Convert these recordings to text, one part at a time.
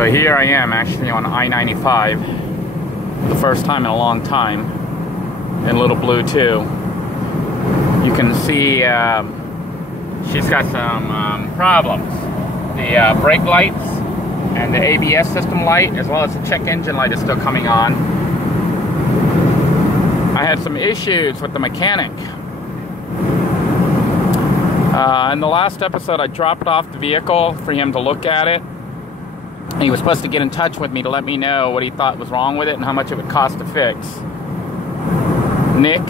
So here I am actually on I-95, the first time in a long time, in Lil Blue II. You can see she's got some problems. The brake lights and the ABS system light, as well as the check engine light, is still coming on. I had some issues with the mechanic. In the last episode, I dropped off the vehicle for him to look at it. He was supposed to get in touch with me to let me know what he thought was wrong with it and how much it would cost to fix. Nick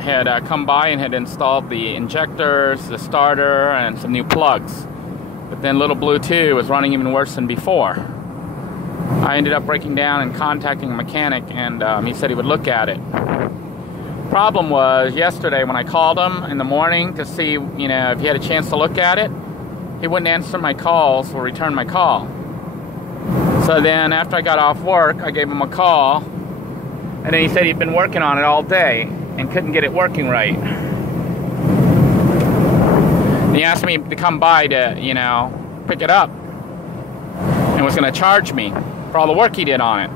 had come by and had installed the injectors, the starter, and some new plugs. But then Lil Blue II was running even worse than before. I ended up breaking down and contacting a mechanic, and he said he would look at it. Problem was, yesterday when I called him in the morning to see, if he had a chance to look at it, he wouldn't answer my calls or return my call. So then after I got off work, I gave him a call, and then he said he'd been working on it all day and couldn't get it working right. And he asked me to come by to, pick it up, and was going to charge me for all the work he did on it.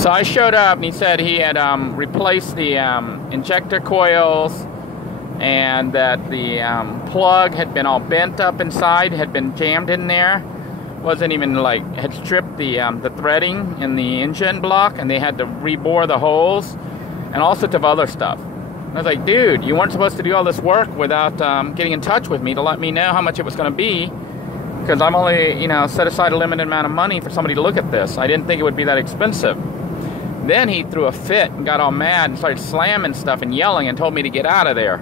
So I showed up, and he said he had replaced the injector coils, and that the plug had been all bent up inside, had been jammed in there. Wasn't even had stripped the threading in the engine block, and they had to rebore the holes and all sorts of other stuff. And I was like, dude, you weren't supposed to do all this work without getting in touch with me to let me know how much it was going to be, because I'm only set aside a limited amount of money for somebody to look at this. I didn't think it would be that expensive. Then he threw a fit and got all mad and started slamming stuff and yelling and told me to get out of there.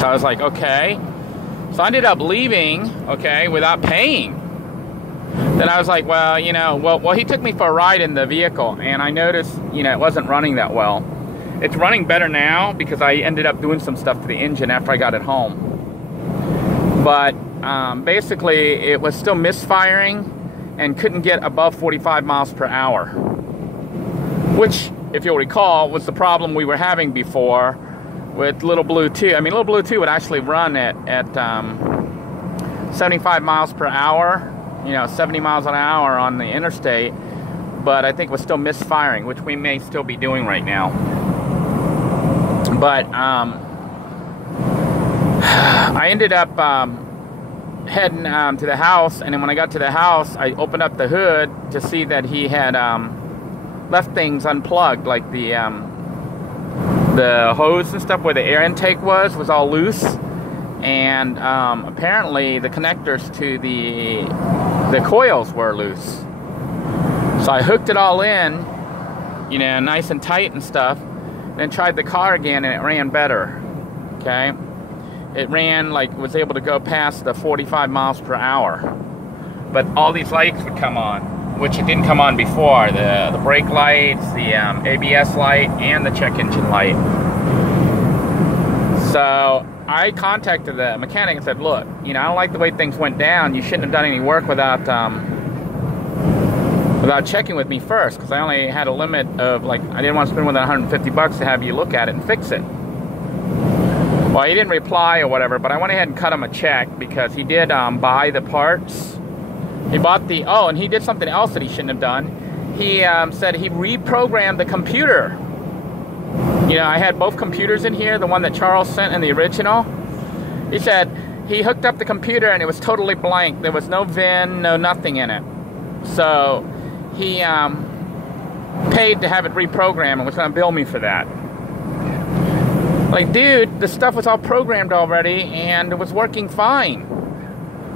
So I was like, okay. So I ended up leaving, without paying. Then I was like, well, he took me for a ride in the vehicle, and I noticed, it wasn't running that well. It's running better now because I ended up doing some stuff to the engine after I got it home. But basically, it was still misfiring and couldn't get above 45 miles per hour. Which, if you'll recall, was the problem we were having before with Lil Blue II. I mean, Lil Blue II would actually run at 75 miles per hour, 70 miles an hour on the interstate, but I think it was still misfiring, which we may still be doing right now. But I ended up heading to the house, and then when I got to the house, I opened up the hood to see that he had left things unplugged, like the hose and stuff where the air intake was all loose, and apparently the connectors to the coils were loose. So I hooked it all in, nice and tight and stuff, then tried the car again, and it ran better. It ran was able to go past the 45 miles per hour, but all these lights would come on, which it didn't come on before. The brake lights, the ABS light, and the check engine light. So I contacted the mechanic and said, look, I don't like the way things went down. You shouldn't have done any work without checking with me first, because I only had a limit of, I didn't want to spend more than $150 to have you look at it and fix it. Well, he didn't reply or whatever, but I went ahead and cut him a check, because he did buy the parts. He bought and he did something else that he shouldn't have done. He said he reprogrammed the computer. I had both computers in here, the one that Charles sent and the original. He said he hooked up the computer and it was totally blank. There was no VIN, no nothing in it. So he paid to have it reprogrammed and was going to bill me for that. Dude, the stuff was all programmed already and it was working fine.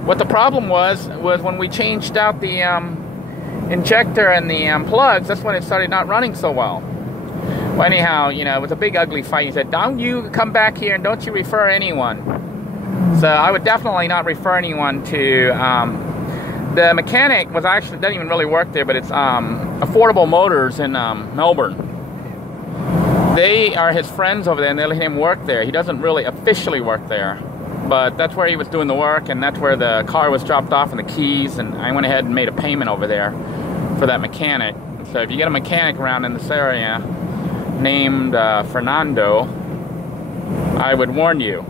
What the problem was when we changed out the injector and the plugs, that's when it started not running so well. Well, anyhow, it was a big ugly fight. He said, don't you come back here and don't you refer anyone. So I would definitely not refer anyone to, the mechanic doesn't even really work there, but it's Affordable Motors in Melbourne. They are his friends over there, and they let him work there. He doesn't really officially work there, but that's where he was doing the work, and that's where the car was dropped off and the keys, and I went ahead and made a payment over there for that mechanic. So if you get a mechanic around in this area named Fernando, I would warn you,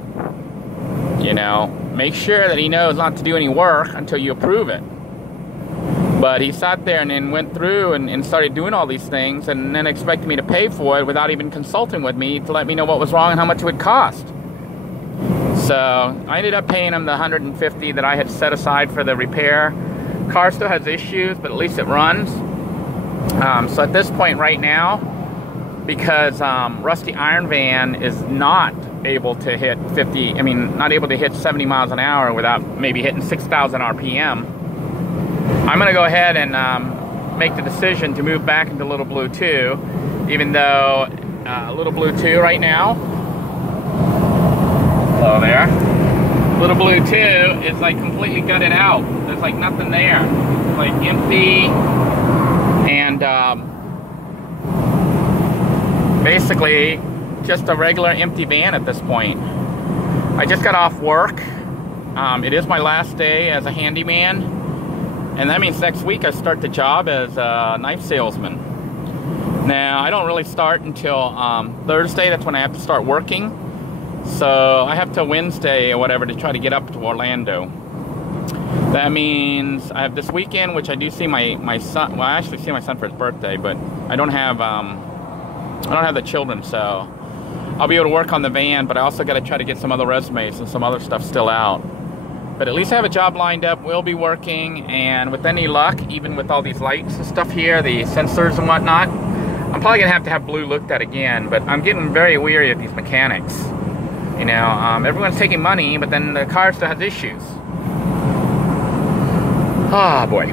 make sure that he knows not to do any work until you approve it. But he sat there and then went through and started doing all these things, and then expected me to pay for it without even consulting with me to let me know what was wrong and how much it would cost. So I ended up paying him the $150 that I had set aside for the repair. Car still has issues, but at least it runs. So at this point right now, because Rusty Iron Van is not able to hit not able to hit 70 miles an hour without maybe hitting 6,000 RPM, I'm going to go ahead and make the decision to move back into Lil Blue II, even though Lil Blue II right now, hello there, Lil Blue II is like completely gutted out. There's like nothing there. It's like empty, and basically just a regular empty van at this point. I just got off work. It is my last day as a handyman. And that means next week I start the job as a knife salesman. Now, I don't really start until Thursday. That's when I have to start working. So I have till Wednesday or whatever to try to get up to Orlando. That means I have this weekend, which I do see my son. Well, I actually see my son for his birthday, but I don't have the children, so I'll be able to work on the van. But I also got to try to get some other resumes and some other stuff still out. But at least I have a job lined up. We'll be working, and with any luck, even with all these lights and stuff here, the sensors and whatnot, I'm probably gonna have to have Blue looked at again. But I'm getting very weary of these mechanics. You know, everyone's taking money, but then the car still has issues. Oh boy.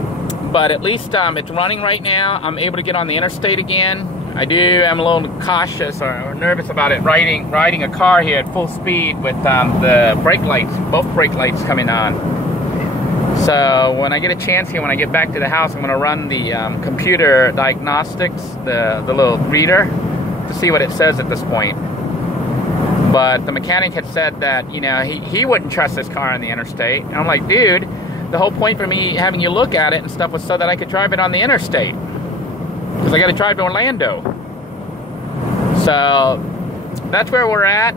But at least it's running right now. I'm able to get on the interstate again. I am a little cautious or nervous about it riding a car here at full speed with the brake lights, both brake lights coming on. So when I get a chance here, when I get back to the house, I'm going to run the computer diagnostics, the little reader, to see what it says at this point. But the mechanic had said that, you know, he wouldn't trust this car on the interstate. And I'm like, dude, the whole point for me having you look at it and stuff was so that I could drive it on the interstate. Because I got to drive to Orlando. So that's where we're at.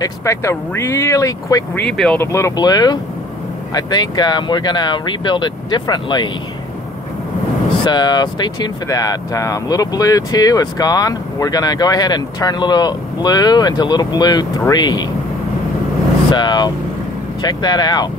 Expect a really quick rebuild of Lil Blue. I think we're going to rebuild it differently. So stay tuned for that. Lil Blue II is gone. We're going to go ahead and turn Lil Blue into Lil Blue III. So check that out.